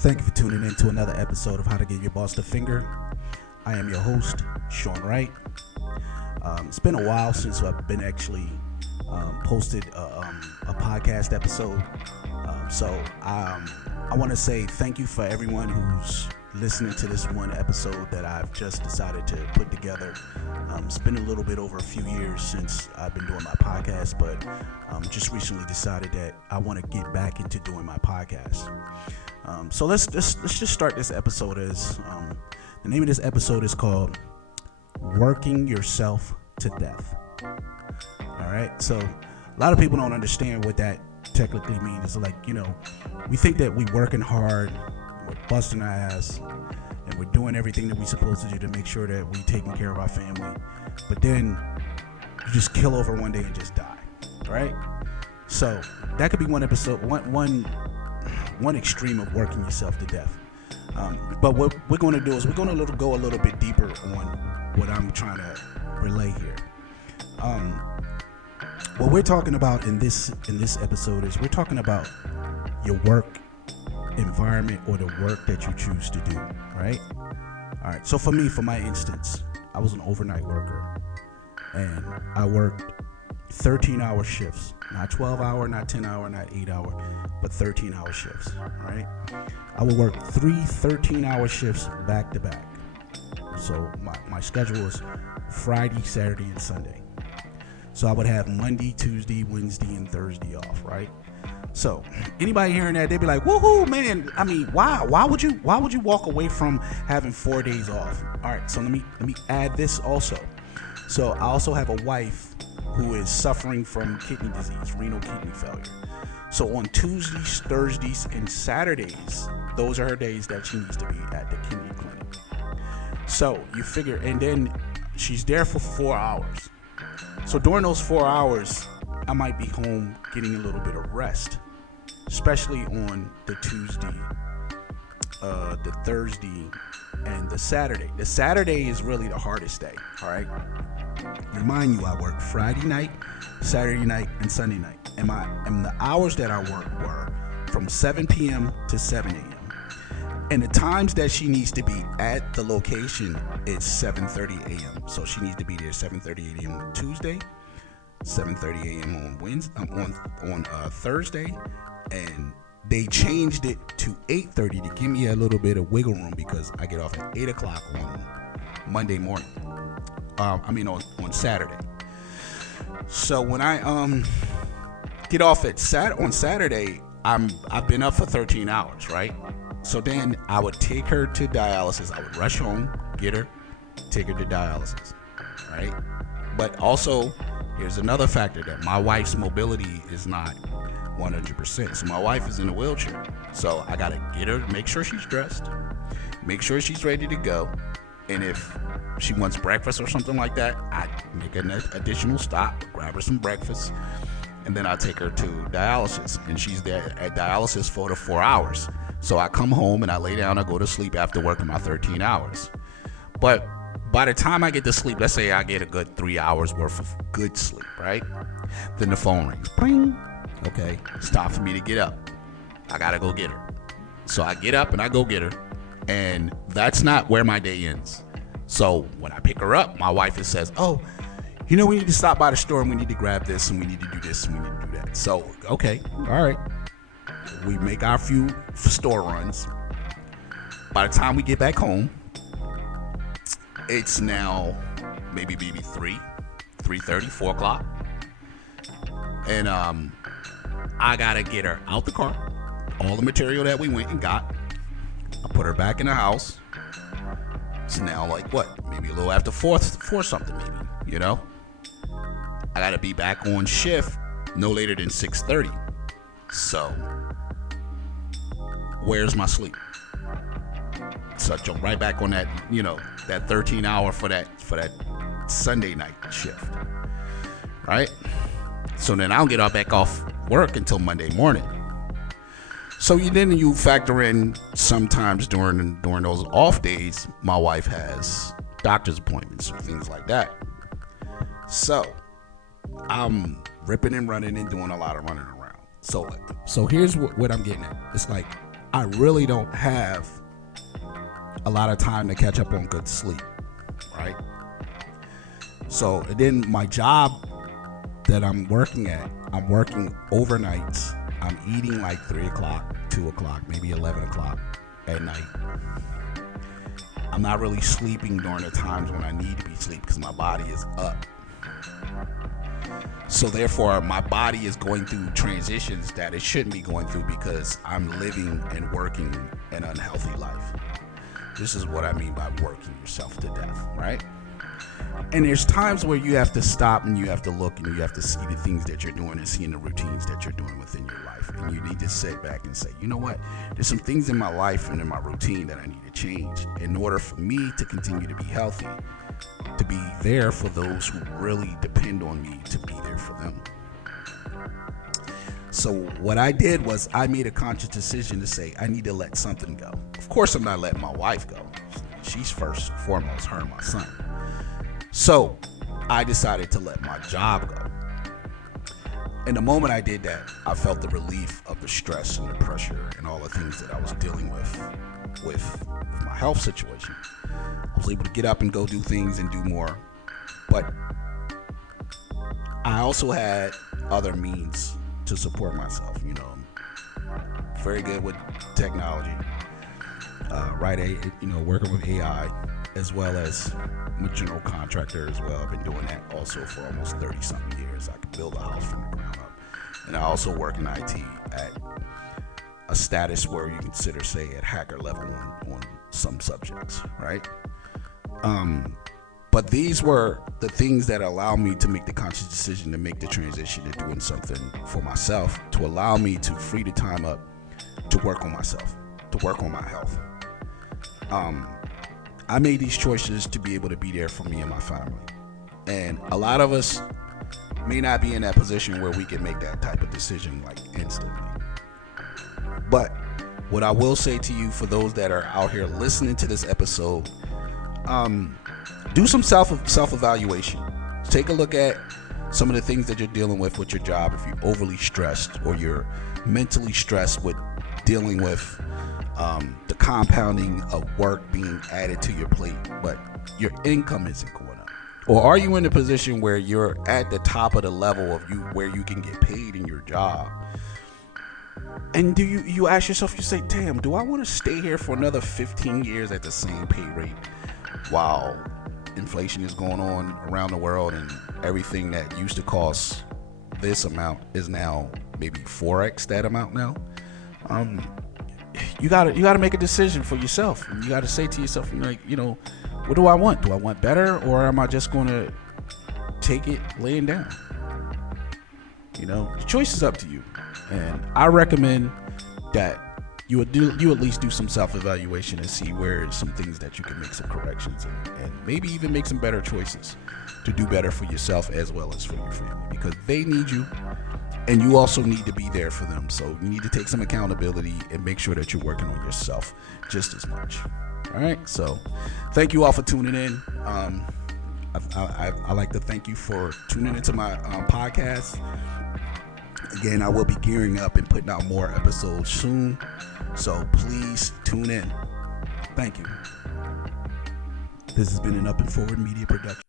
Thank you for tuning in to another episode of How to Give Your Boss the Finger. I am your host, Sean Wright. It's been a while since I've been actually posted a podcast episode. I want to say thank you for everyone who's listening to this one episode that I've just decided to put together. It's been a little bit over a few years since I've been doing my podcast, but just recently decided that I want to get back into doing my podcast. So let's just start this episode as the name of this episode is called Working Yourself to Death. All right. So a lot of people don't understand what that technically means. It's like, we think that we working hard, we're busting our ass, and we're doing everything that we're supposed to do to make sure that we're taking care of our family. But then you just kill over one day and just die. Right? So that could be one episode, one extreme of working yourself to death. But what we're going to do is we're going to go a little bit deeper on what I'm trying to relay here. What we're talking about in this episode is we're talking about your work environment or the work that you choose to do, right? All right. So for me, for my instance, I was an overnight worker, and I worked 13-hour shifts, not 12-hour, not 10-hour, not 8-hour, but 13-hour shifts, right? I would work 3 13-hour shifts back to back. So my schedule was Friday, Saturday, and Sunday. So I would have Monday, Tuesday, Wednesday, and Thursday off, right? So anybody hearing that, they'd be like, "Woohoo, man! I mean, why would you walk away from having 4 days off?" All right, so let me add this also. So I also have a wife who is suffering from kidney disease, renal kidney failure. So on Tuesdays, Thursdays, and Saturdays, those are her days that she needs to be at the kidney clinic. So you figure, and then she's there for 4 hours. So during those 4 hours, I might be home getting a little bit of rest, especially on the Tuesday, the Thursday, and the Saturday. The Saturday is really the hardest day, all right? Remind you, I work Friday night, Saturday night, and Sunday night. And the hours that I work were from 7 p.m. to 7 a.m. And the times that she needs to be at the location is 7:30 a.m. So she needs to be there 7:30 a.m. on Tuesday, 7:30 a.m. on Wednesday, on Thursday, and they changed it to 8:30 to give me a little bit of wiggle room because I get off at 8 o'clock on Monday morning. On Saturday. So when I get off on Saturday, I've been up for 13 hours, right? So then I would take her to dialysis. I would rush home, get her, take her to dialysis, right? But also, here's another factor that my wife's mobility is not 100%. So my wife is in a wheelchair. So I gotta get her, make sure she's dressed, make sure she's ready to go. And if she wants breakfast or something like that, I make an additional stop, grab her some breakfast, and then I take her to dialysis. And she's there at dialysis for the 4 hours. So I come home and I lay down, I go to sleep after working my 13 hours. But by the time I get to sleep, let's say I get a good 3 hours worth of good sleep, right? Then the phone rings. Bing. Okay, it's time for me to get up. I gotta go get her. So I get up and I go get her. And that's not where my day ends. So when I pick her up, my wife says, "Oh, we need to stop by the store and we need to grab this and we need to do this and we need to do that." So, okay, all right. We make our few store runs. By the time we get back home, it's now maybe 3:30, 4 o'clock. And I gotta get her out the car, all the material that we went and got. I put her back in the house. It's now like maybe a little after 4 something, maybe, I gotta be back on shift no later than 6:30. So where's my sleep? So I jump right back on that, that 13 hour for that Sunday night shift, right? So then I don't get back off work until Monday morning. So then you factor in sometimes during those off days, my wife has doctor's appointments or things like that. So I'm ripping and running and doing a lot of running around. So here's what I'm getting at. It's like I really don't have a lot of time to catch up on good sleep, right? So, and then my job that I'm working at, I'm working overnights. I'm eating like 3 o'clock, 2 o'clock, maybe 11 o'clock at night. I'm not really sleeping during the times when I need to be asleep because my body is up. So therefore, my body is going through transitions that it shouldn't be going through because I'm living and working an unhealthy life. This is what I mean by working yourself to death, right? And there's times where you have to stop and you have to look and you have to see the things that you're doing and seeing the routines that you're doing within your life. And you need to sit back and say, you know what? There's some things in my life and in my routine that I need to change in order for me to continue to be healthy, to be there for those who really depend on me to be there for them. So what I did was I made a conscious decision to say I need to let something go. Of course, I'm not letting my wife go. She's first and foremost, her and my son. So I decided to let my job go. And the moment I did that, I felt the relief of the stress and the pressure and all the things that I was dealing with my health situation. I was able to get up and go do things and do more. But I also had other means to support myself. You know, I'm very good with technology, working with AI, as well as I'm a general contractor as well. I've been doing that also for almost 30-something years. I can build a house from the ground up. And I also work in IT at a status where you consider, say, at hacker level on some subjects, right? But these were the things that allow me to make the conscious decision to make the transition to doing something for myself, to allow me to free the time up to work on myself, to work on my health. I made these choices to be able to be there for me and my family. And a lot of us may not be in that position where we can make that type of decision like instantly. But what I will say to you, for those that are out here listening to this episode, do some self-evaluation. Take a look at some of the things that you're dealing with your job. If you're overly stressed or you're mentally stressed with dealing with the compounding of work being added to your plate, but your income isn't going up. Or are you in a position where you're at the top of the level of where you can get paid in your job? And do you ask yourself, you say, damn, do I want to stay here for another 15 years at the same pay rate while inflation is going on around the world and everything that used to cost this amount is now maybe 4x that amount now? You gotta make a decision for yourself. And you gotta say to yourself, what do I want? Do I want better, or am I just gonna take it laying down? The choice is up to you. And I recommend that you at least do some self-evaluation and see where some things that you can make some corrections and maybe even make some better choices to do better for yourself as well as for your family, because they need you and you also need to be there for them. So you need to take some accountability and make sure that you're working on yourself just as much. All right. So thank you all for tuning in. I like to thank you for tuning into my podcast. Again, I will be gearing up and putting out more episodes soon. So please tune in. Thank you. This has been an Up and Forward Media production.